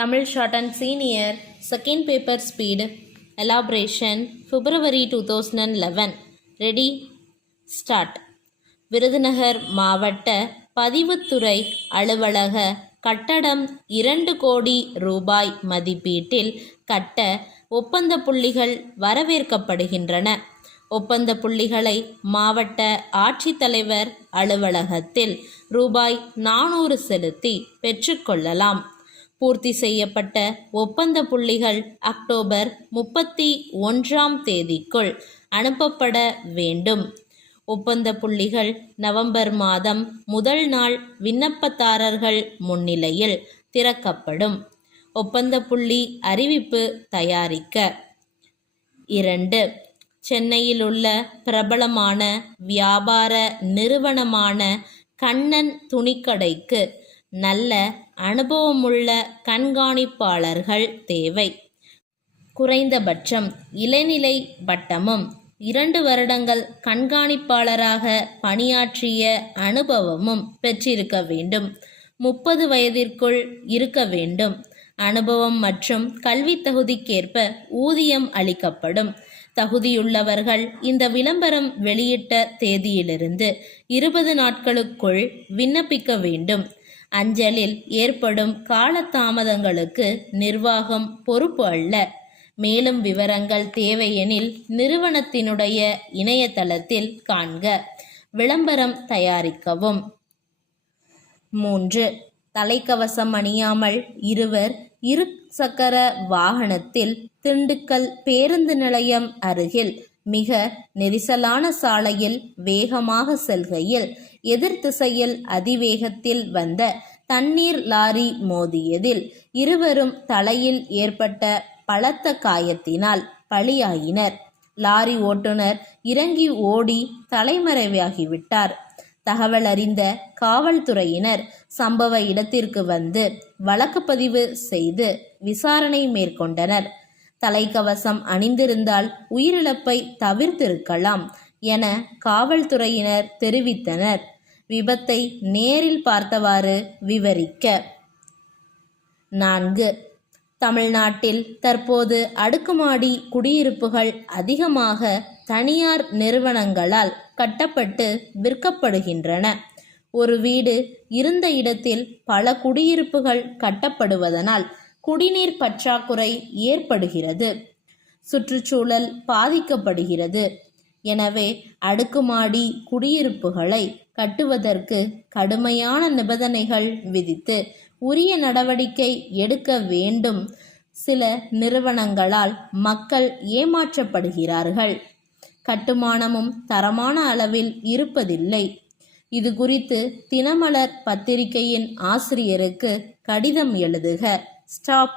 Tamil Short and Senior, second paper speed, elaboration, February 2011. Ready? Start. Virudhunagar மாவட்ட பதிவுத்துறை அலுவலக கட்டடம் 2 கோடி ரூபாய் மதிப்பீட்டில் கட்ட ஒப்பந்த புள்ளிகள் வரவேற்கப்படுகின்றன. ஒப்பந்த புள்ளிகளை மாவட்ட ஆட்சித்தலைவர் அலுவலகத்தில் ரூபாய் 400 செலுத்தி பெற்றுக்கொள்ளலாம். பூர்த்தி செய்யப்பட்ட ஒப்பந்த புள்ளிகள் அக்டோபர் 31ஆம் தேதிக்குள் அனுப்பப்பட வேண்டும். ஒப்பந்த புள்ளிகள் நவம்பர் மாதம் முதல் நாள் விண்ணப்பதாரர்கள் முன்னிலையில் திறக்கப்படும். ஒப்பந்த புள்ளி அறிவிப்பு தயாரிக்க 2. சென்னையில் உள்ள பிரபலமான வியாபார நிறுவனமான கண்ணன் துணிக்கடைக்கு நல்ல அனுபவமுள்ள கண்காணிப்பாளர்கள் தேவை. குறைந்தபட்சம் இளநிலை பட்டமும் 2 வருடங்கள் கண்காணிப்பாளராக பணியாற்றிய அனுபவமும் பெற்றிருக்க வேண்டும். 30 வயதிற்குள் இருக்க வேண்டும். அனுபவம் மற்றும் கல்வி தகுதிக்கேற்ப ஊதியம் அளிக்கப்படும். தகுதியுள்ளவர்கள் இந்த விளம்பரம் வெளியிட்ட தேதியிலிருந்து 20 நாட்களுக்குள் விண்ணப்பிக்க வேண்டும். அஞ்சலில் ஏற்படும் காலதாமதங்களுக்கு நிர்வாகம் பொறுப்பு அல்ல. மேலும் விவரங்கள் தேவையெனில் நிறுவனத்தினுடைய இணையதளத்தில் காண்க. விளம்பரம் தயாரிக்கவும். 3. தலைக்கவசம் அணியாமல் இருவர் இருசக்கர வாகனத்தில் திண்டுக்கல் பேருந்து நிலையம் அருகில் மிக நெரிசலான சாலையில் வேகமாக செல்கையில் எதிர் திசையில் அதிவேகத்தில் வந்த தண்ணீர் லாரி மோதியதில் இருவரும் தலையில் ஏற்பட்ட பலத்த காயத்தினால் பலியாயினர். லாரி ஓட்டுநர் இறங்கி ஓடி தலைமறைவாகிவிட்டார். தகவல் அறிந்த காவல்துறையினர் சம்பவ இடத்திற்கு வந்து வழக்கு பதிவு செய்து விசாரணை மேற்கொண்டனர். தலைக்கவசம் அணிந்திருந்தால் உயிரிழப்பை தவிர்த்திருக்கலாம் என காவல்துறையினர் தெரிவித்தனர். விபத்தை நேரில் பார்த்தவாறு விவரிக்க. 4. தமிழ்நாட்டில் தற்போது அடுக்குமாடி குடியிருப்புகள் அதிகமாக தனியார் நிறுவனங்களால் கட்டப்பட்டு விற்கப்படுகின்றன. ஒரு வீடு இருந்த இடத்தில் பல குடியிருப்புகள் கட்டப்படுவதனால் குடிநீர் பற்றாக்குறை ஏற்படுகிறது. சுற்றுச்சூழல் பாதிக்கப்படுகிறது. எனவே அடுக்குமாடி குடியிருப்புகளை கட்டுவதற்கு கடுமையான நிபந்தனைகள் விதித்து உரிய நடவடிக்கை எடுக்க வேண்டும். சில நிறுவனங்களால் மக்கள் ஏமாற்றப்படுகிறார்கள். கட்டுமானமும் தரமான அளவில் இருப்பதில்லை. இது குறித்து தினமலர் பத்திரிகையின் ஆசிரியருக்கு கடிதம் எழுதுக. ஸ்டாப்.